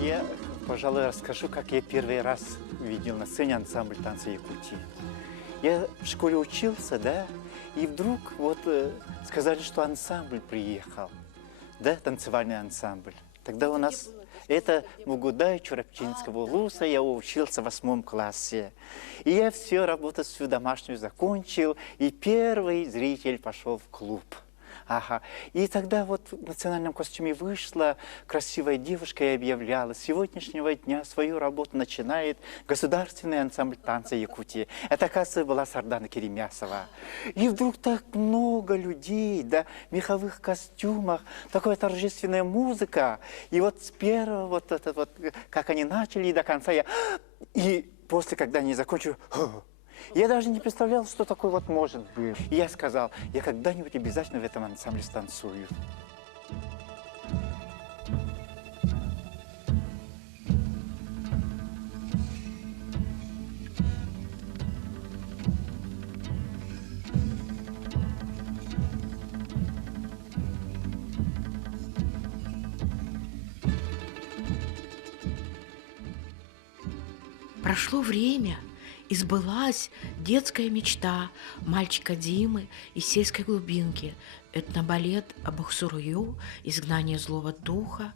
Я, пожалуй, расскажу, как я первый раз видел на сцене ансамбль танца Якутии. Я в школе учился, да, и вдруг вот сказали, что ансамбль приехал, да, танцевальный ансамбль. Тогда у нас это Мугудай Чурапчинского улуса, я учился в 8 классе. И я всю работу свою домашнюю закончил, и первый зритель пошел в клуб. Ага. И тогда вот в национальном костюме вышла красивая девушка и объявляла: с сегодняшнего дня свою работу начинает Государственный ансамбль танца Якутии. Это, оказывается, была Сардана Керемясова. И вдруг так много людей, да, в меховых костюмах, такая торжественная музыка. И вот с первого, вот это вот, как они начали, и до конца я... И после, когда они закончили... Я даже не представлял, что такое вот может быть. И я сказал, я когда-нибудь обязательно в этом ансамбле станцую. Прошло время, и сбылась детская мечта мальчика Димы из сельской глубинки, этнобалет Абахсурую «Изгнание злого духа»,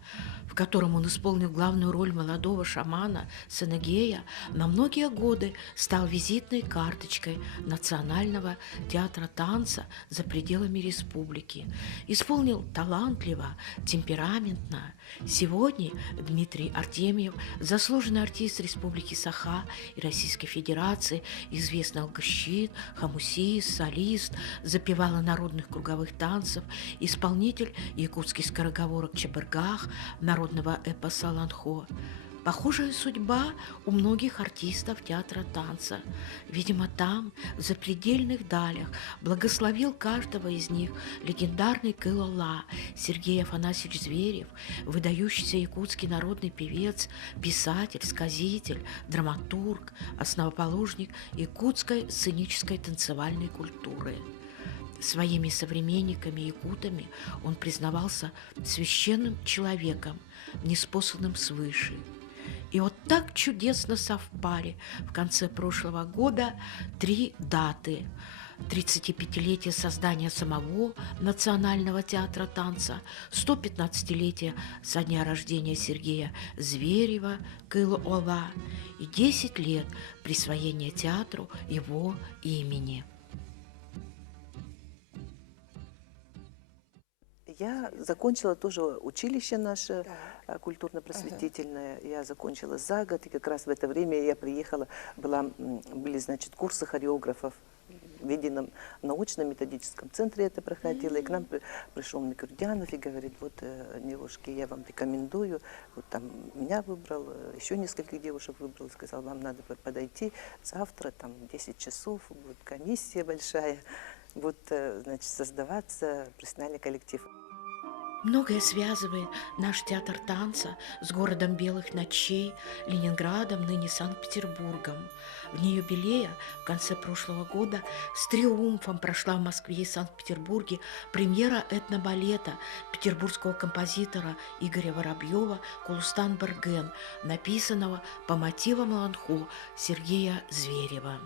в котором он исполнил главную роль молодого шамана Сенегея, на многие годы стал визитной карточкой Национального театра танца за пределами республики. Исполнил талантливо, темпераментно. Сегодня Дмитрий Артемьев, заслуженный артист Республики Саха и Российской Федерации, известный алгощит, хамусист, солист, запевала народных круговых танцев, исполнитель якутских скороговорок Чебыргах, народного эпоса Ланхо. Похожая судьба у многих артистов театра танца. Видимо, там, в запредельных далях, благословил каждого из них легендарный Кылола Сергей Афанасьевич Зверев, выдающийся якутский народный певец, писатель, сказитель, драматург, основоположник якутской сценической танцевальной культуры. Своими современниками-якутами он признавался священным человеком, ниспосланным свыше. И вот так чудесно совпали в конце прошлого года 3 даты: 35-летие создания самого Национального театра танца, 115-летие со дня рождения Сергея Зверева, Кылола, и 10 лет присвоения театру его имени. Я закончила тоже училище наше культурно-просветительное. Я закончила за год, и как раз в это время я приехала, были, значит, курсы хореографов в едином научно-методическом центре это проходило. И к нам пришел Микурдянов и говорит: вот, девушки, я вам рекомендую. Вот там меня выбрал, еще нескольких девушек выбрал, сказал: вам надо подойти завтра, там, 10 часов, будет комиссия большая, будет, значит, создаваться профессиональный коллектив. Многое связывает наш театр танца с городом белых ночей, Ленинградом, ныне Санкт-Петербургом. В дни юбилея в конце прошлого года с триумфом прошла в Москве и Санкт-Петербурге премьера этнобалета петербургского композитора Игоря Воробьева «Кулустан Берген», написанного по мотивам Ланхо Сергея Зверева.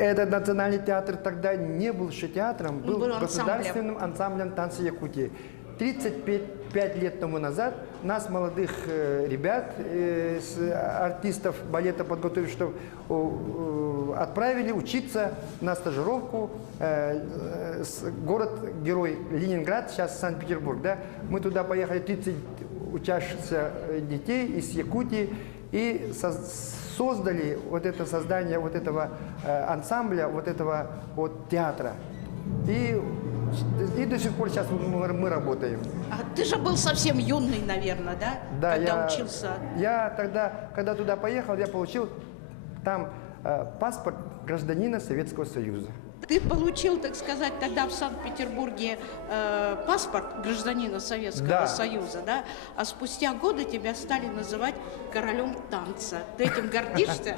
Этот национальный театр тогда не был еще театром, был был государственным ансамблем танца Якутии. 35 лет тому назад нас, молодых ребят, артистов балета подготовили, чтобы отправили учиться на стажировку город-герой Ленинград, сейчас Санкт-Петербург. Да? Мы туда поехали, 30 учащихся детей из Якутии, и создали вот это создание вот этого ансамбля, вот этого вот театра. И до сих пор сейчас мы работаем. А ты же был совсем юный, наверное, да? Да, когда учился. Я тогда, когда туда поехал, я получил там паспорт гражданина Советского Союза. Ты получил, так сказать, тогда в Санкт-Петербурге паспорт гражданина Советского Союза, да? А спустя годы тебя стали называть королем танца. Ты этим гордишься?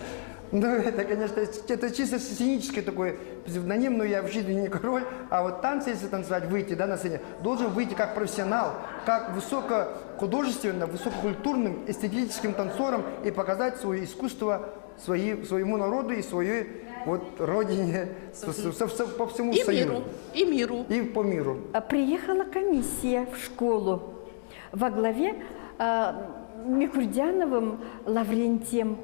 Ну, это, конечно, это чисто сценический такой псевдоним, но я в жизни не король, а вот танцы, если танцевать, выйти, да, на сцене, должен выйти как профессионал, как высокохудожественным, высококультурным, эстетическим танцором и показать свое искусство своему народу и своей вот родине, по всему Союзу. И миру. И по миру. Приехала комиссия в школу во главе Микурдяновым Лаврентием.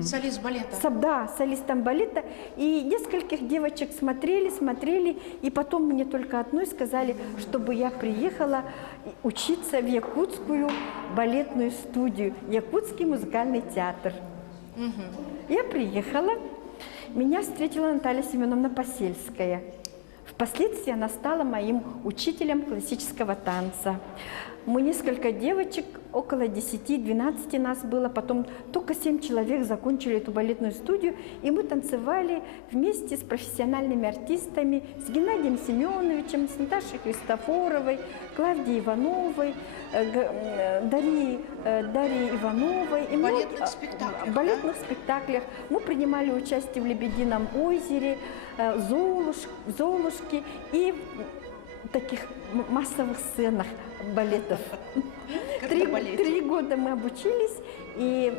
Солист балета. Да, солистом балета. И нескольких девочек смотрели, и потом мне только одной сказали, чтобы я приехала учиться в якутскую балетную студию, Якутский музыкальный театр. Я приехала, меня встретила Наталья Семеновна Посельская. Впоследствии она стала моим учителем классического танца. Мы несколько девочек, около 10-12 нас было, потом только 7 человек закончили эту балетную студию, и мы танцевали вместе с профессиональными артистами, с Геннадием Семеновичем, с Наташей Христофоровой, Клавдией Ивановой, Дарьей Ивановой. В балетных спектаклях, балетных спектаклях. Мы принимали участие в «Лебедином озере», «Золушке» и таких массовых сценах балетов. 3 года мы обучились, и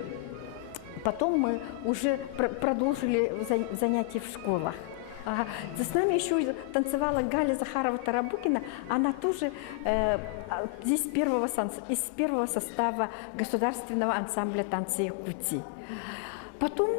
потом мы уже продолжили занятия в школах. С нами еще танцевала Галя Захарова-Тарабукина, она тоже здесь из первого состава Государственного ансамбля танца Якутии. Потом,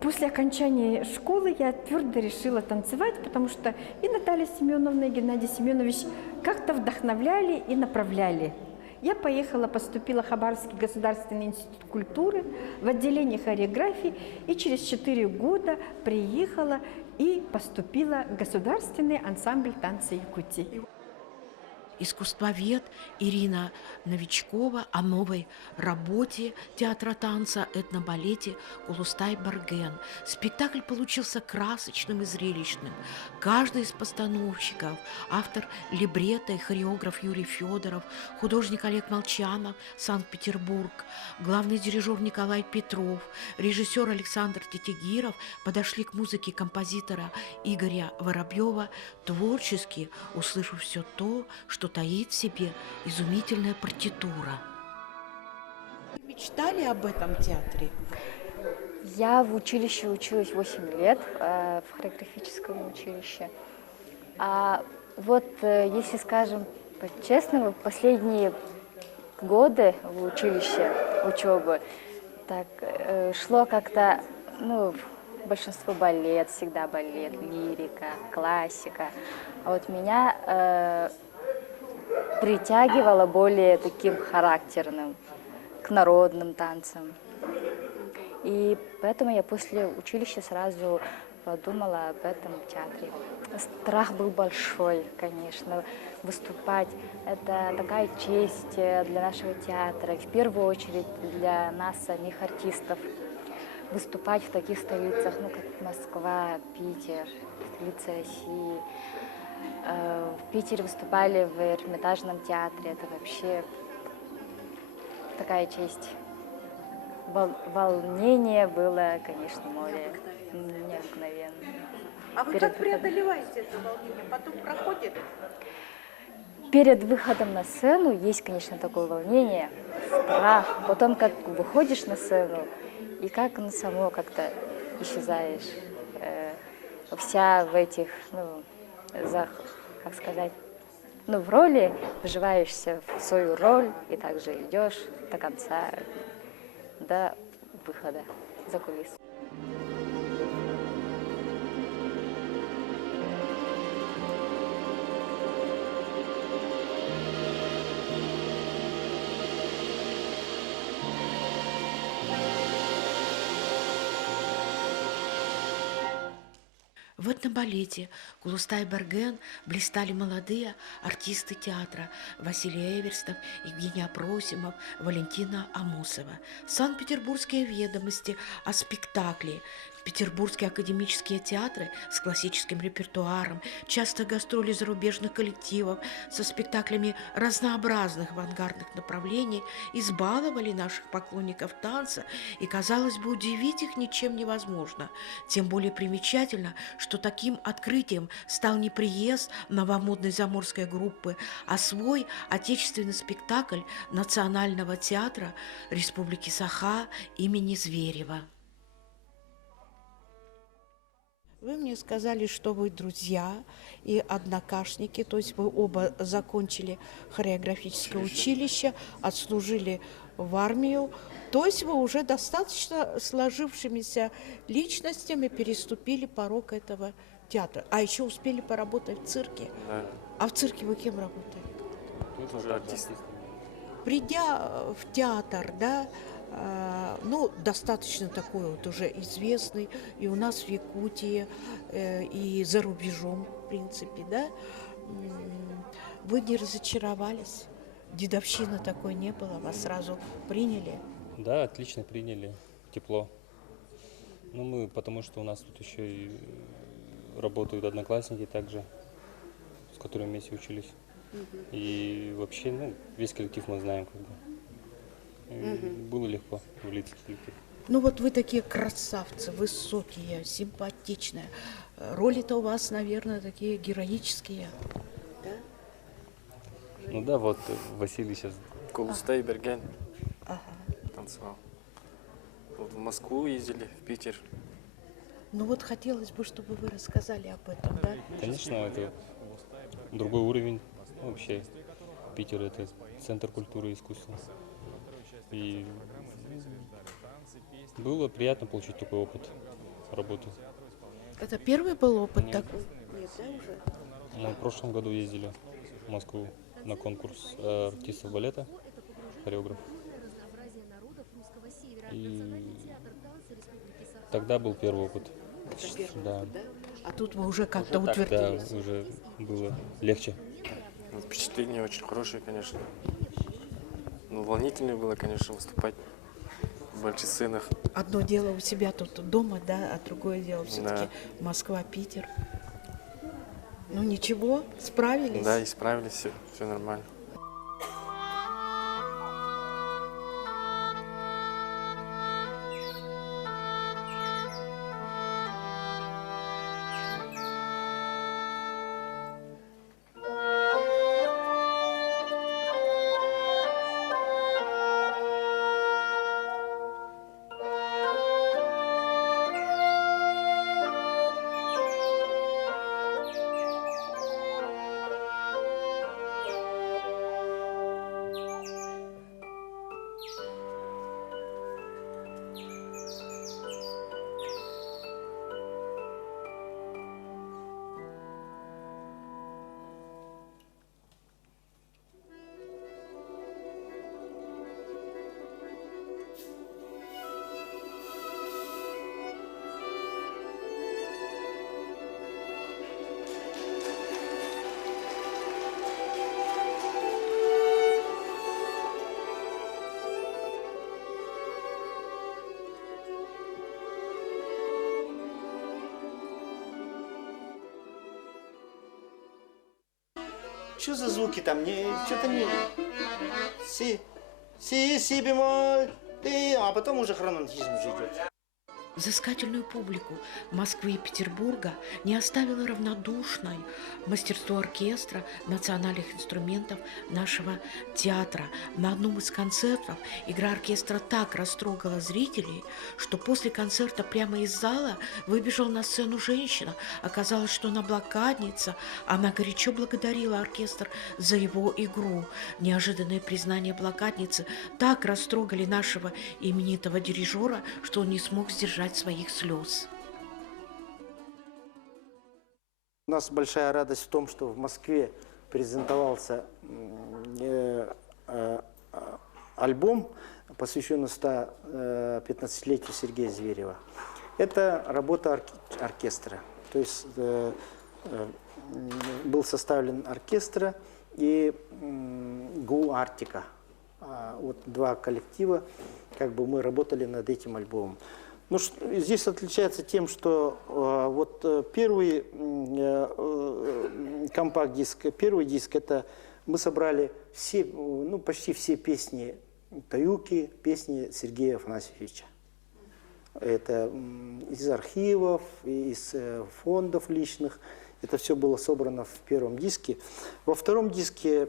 после окончания школы, я твердо решила танцевать, потому что и Наталья Семеновна, и Геннадий Семенович как-то вдохновляли и направляли. Я поступила в Хабаровский государственный институт культуры в отделение хореографии, и через 4 года приехала и поступила в Государственный ансамбль танца Якутии. Искусствовед Ирина Новичкова о новой работе театра танца этнобалете «Кулустай-Барген». Спектакль получился красочным и зрелищным. Каждый из постановщиков, автор либретто и хореограф Юрий Федоров, художник Олег Молчанов, Санкт-Петербург, главный дирижер Николай Петров, режиссер Александр Тетегиров подошли к музыке композитора Игоря Воробьева творчески, услышав все то, что таит в себе изумительная партитура. Вы мечтали об этом театре? Я в училище училась 8 лет, в хореографическом училище. А вот, если скажем по-честному, последние годы в училище, учебы, так шло как-то, большинство балет, всегда балет, лирика, классика. А вот меня притягивало более таким характерным, к народным танцам. И поэтому я после училища сразу подумала об этом театре. Страх был большой, конечно, выступать. Это такая честь для нашего театра, в первую очередь для нас, самих артистов. Выступать в таких столицах, как Москва, Питер, столица России. В Питере выступали в Эрмитажном театре. Это вообще такая честь. Волнение было, конечно, море. Необыкновенно. А вы как преодолеваете это волнение? Потом проходит? Перед выходом на сцену есть, конечно, такое волнение, страх. Потом, как выходишь на сцену, и как само как-то исчезаешь. вся в этих, как сказать, в роли, вживаешься в свою роль и также идешь до конца, до выхода за кулисы. В этом балете Кулустай Берген блистали молодые артисты театра Василий Эверстов, Евгений Абросимов, Валентина Амосова. Санкт-Петербургские ведомости о спектакле, петербургские академические театры с классическим репертуаром, часто гастроли зарубежных коллективов со спектаклями разнообразных авангардных направлений избаловали наших поклонников танца, и, казалось бы, удивить их ничем невозможно. Тем более примечательно, что таким открытием стал не приезд новомодной заморской группы, а свой отечественный спектакль Национального театра Республики Саха имени Зверева. Вы мне сказали, что вы друзья и однокашники, то есть вы оба закончили хореографическое училище, отслужили в армию, то есть вы уже достаточно сложившимися личностями переступили порог этого театра. А еще успели поработать в цирке. Да. А в цирке вы кем работали? Тут уже артист. Придя в театр, да, достаточно такой вот уже известный и у нас в Якутии, и за рубежом, в принципе, да, вы не разочаровались? Дедовщины такой не было, вас сразу приняли? Да, отлично приняли, тепло. Мы, потому что у нас тут еще и работают одноклассники также, с которыми вместе учились. И вообще, весь коллектив мы знаем, как бы. Было легко влиться в коллектив. Вот вы такие красавцы, высокие, симпатичные. Роли-то у вас, наверное, такие героические. Да, вот Василий сейчас. Кулустай Берген танцевал. Вот в Москву ездили, в Питер. Хотелось бы, чтобы вы рассказали об этом, да? Конечно, это другой уровень. Вообще, Питер — это центр культуры и искусства. И было приятно получить такой опыт работы. Это первый был опыт такой? Нет, да, уже? Мы в прошлом году ездили в Москву на конкурс артистов балета, хореограф. И тогда был первый опыт. Да. А тут вы уже как-то Да, утвердились? уже было легче. Впечатление очень хорошее, конечно. Волнительно было, конечно, выступать в больших сценах. Одно дело у себя тут дома, да, а другое дело все-таки Москва, Питер. Ничего, справились? Да, и справились, все нормально. Что за звуки там? Что-то не... Си бемоль, ты, а потом уже хронантизм уже идет. взыскательную публику Москвы и Петербурга не оставило равнодушной мастерство оркестра национальных инструментов нашего театра. На одном из концертов игра оркестра так растрогала зрителей, что после концерта прямо из зала выбежала на сцену женщина. Оказалось, что она блокадница. Она горячо благодарила оркестр за его игру. Неожиданные признания блокадницы так растрогали нашего именитого дирижера, что он не смог сдержать своих слез. У нас большая радость в том, что в Москве презентовался альбом, посвященный 115-летию Сергея Зверева. Это работа оркестра. То есть был составлен оркестр и ГУ «Арктика». Вот два коллектива, как бы мы работали над этим альбомом. Ну, здесь отличается тем, что вот первый компакт-диск, первый диск, это мы собрали все, ну, почти все песни Таюки, песни Сергея Афанасьевича. Это из архивов, из фондов личных. Это все было собрано в первом диске. Во втором диске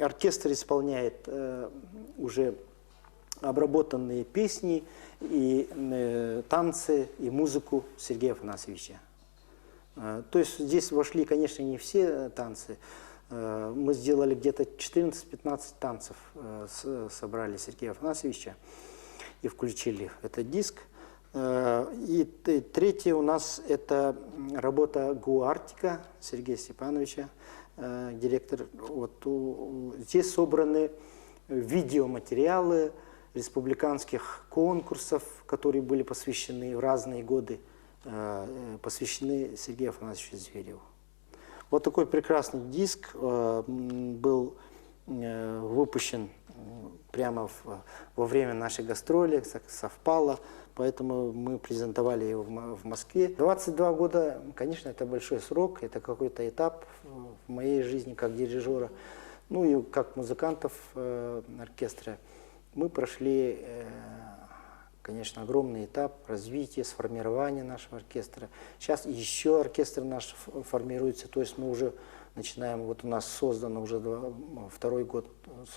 оркестр исполняет уже обработанные песни и танцы, и музыку Сергея Афанасьевича. То есть здесь вошли, конечно, не все танцы. Мы сделали где-то 14-15 танцев, собрали Сергея Афанасьевича и включили в этот диск. И третье у нас это работа ГУ «Арктика» Сергея Степановича, директор. Вот, здесь собраны видеоматериалы республиканских конкурсов, которые были посвящены в разные годы, посвящены Сергею Афанасьевичу Звереву. Вот такой прекрасный диск был выпущен прямо во время нашей гастроли, совпало, поэтому мы презентовали его в Москве. 22 года, конечно, это большой срок, это какой-то этап в моей жизни как дирижера, ну и как музыкантов оркестра. Мы прошли, конечно, огромный этап развития, сформирования нашего оркестра. Сейчас еще оркестр наш формируется, то есть мы уже начинаем, вот у нас создано уже второй год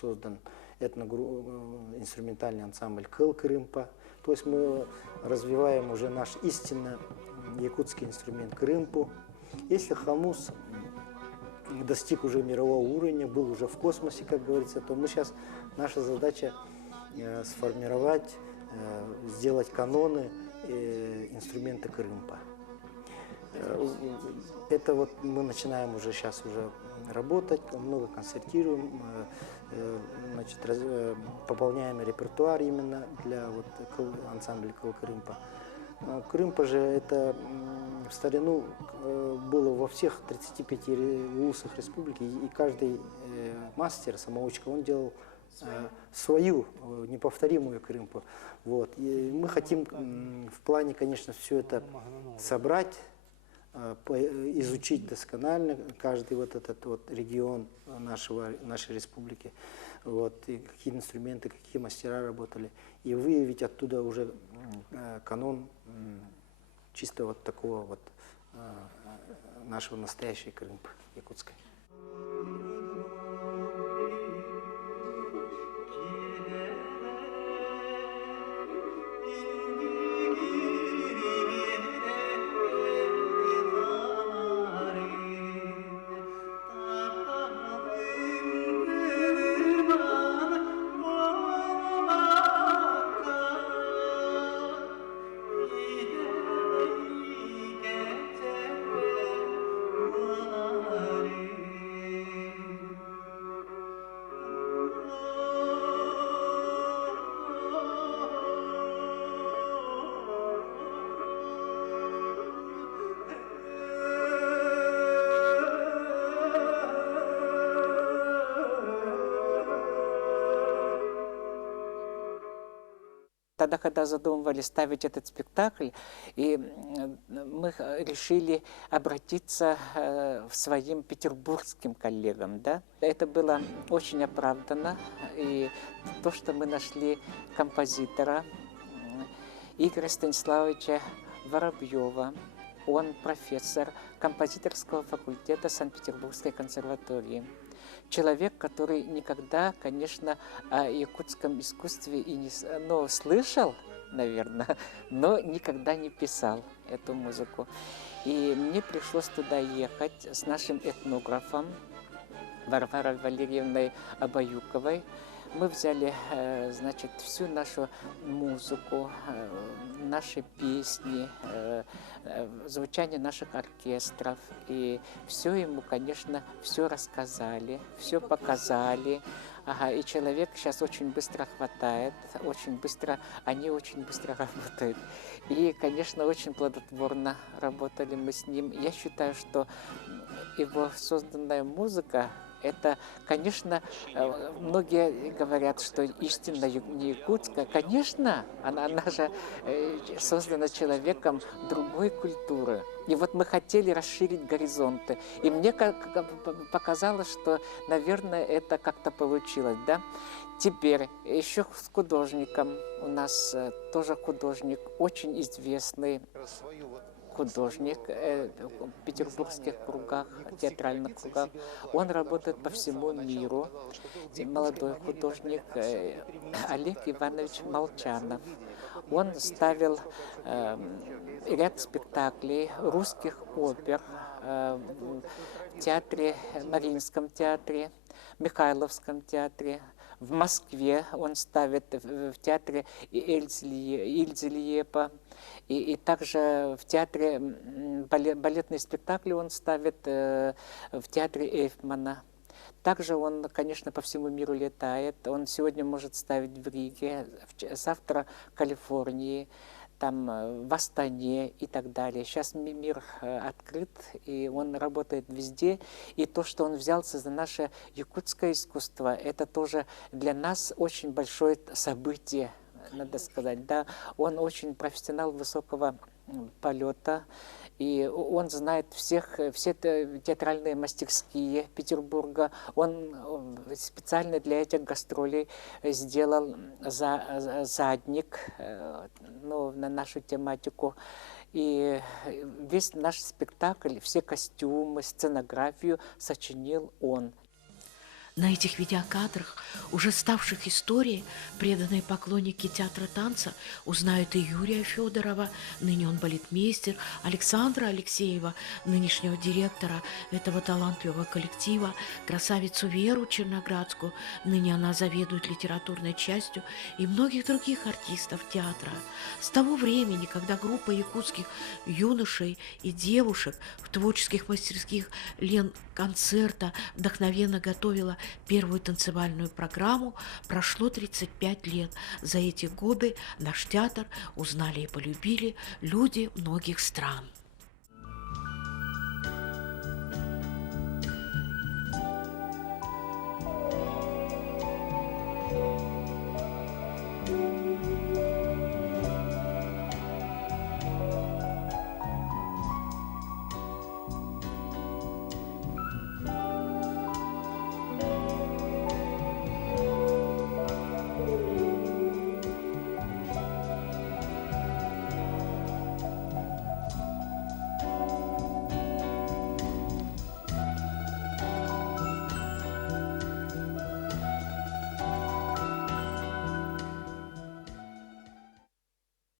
создан этно-инструментальный ансамбль «Кыл-Крымпа». То есть мы развиваем уже наш истинно якутский инструмент крымпу. Если хамус достиг уже мирового уровня, был уже в космосе, как говорится, то мы сейчас, наша задача сформировать, сделать каноны инструмента крымпа. Это вот мы начинаем уже сейчас уже работать, много концертируем, значит, пополняем репертуар именно для вот ансамбля Кыл-Крымпа. Крымпа же это в старину было во всех 35 улусах республики, и каждый мастер, самоучка, он делал свою неповторимую крымпу. Вот. И мы хотим в плане, конечно, все это собрать, изучить досконально каждый вот этот вот регион нашей республики, вот, и какие инструменты, какие мастера работали, и выявить оттуда уже канон чисто вот такого вот нашего настоящей крымпы якутской. Тогда, когда задумывали ставить этот спектакль, и мы решили обратиться к своим петербургским коллегам. Да? Это было очень оправдано. И то, что мы нашли композитора, Игоря Станиславовича Воробьева. Он профессор композиторского факультета Санкт-Петербургской консерватории. Человек, который никогда, конечно, о якутском искусстве и не слышал, наверное, но никогда не писал эту музыку. И мне пришлось туда ехать с нашим этнографом Варварой Валерьевной Абаюковой. Мы взяли, значит, всю нашу музыку, наши песни, звучание наших оркестров. И все ему, конечно, все рассказали, все показали. Ага, и человек сейчас очень быстро хватает, они очень быстро работают. И, конечно, очень плодотворно работали мы с ним. Я считаю, что его созданная музыка, это, конечно, многие говорят, что истинно не якутская. Конечно, она же создана человеком другой культуры. И вот мы хотели расширить горизонты. И мне показалось, что, наверное, это как-то получилось, да? Теперь еще с художником. У нас тоже художник, очень известный художник в петербургских кругах, театральных кругах. Он работает по всему миру. Молодой художник Олег Иванович Молчанов. Он ставил ряд спектаклей русских опер в театре, Мариинском театре, Михайловском театре. В Москве он ставит в театре Ильзельепа. И также в театре балетные спектакли он ставит в театре Эйфмана. Также он, конечно, по всему миру летает. Он сегодня может ставить в Риге, завтра в Калифорнии, там, в Астане и так далее. Сейчас мир открыт, и он работает везде. И то, что он взялся за наше якутское искусство, это тоже для нас очень большое событие, надо сказать. Да, он очень профессионал высокого полета. И он знает все театральные мастерские Петербурга. Он специально для этих гастролей сделал задник на нашу тематику. И весь наш спектакль, все костюмы, сценографию сочинил он. На этих видеокадрах, уже ставших историей, преданные поклонники театра танца узнают и Юрия Федорова, ныне он балетмейстер, Александра Алексеева, нынешнего директора этого талантливого коллектива, красавицу Веру Черноградскую, ныне она заведует литературной частью, и многих других артистов театра. С того времени, когда группа якутских юношей и девушек в творческих мастерских Ленконцерта вдохновенно готовила первую танцевальную программу, прошло 35 лет. За эти годы наш театр узнали и полюбили люди многих стран.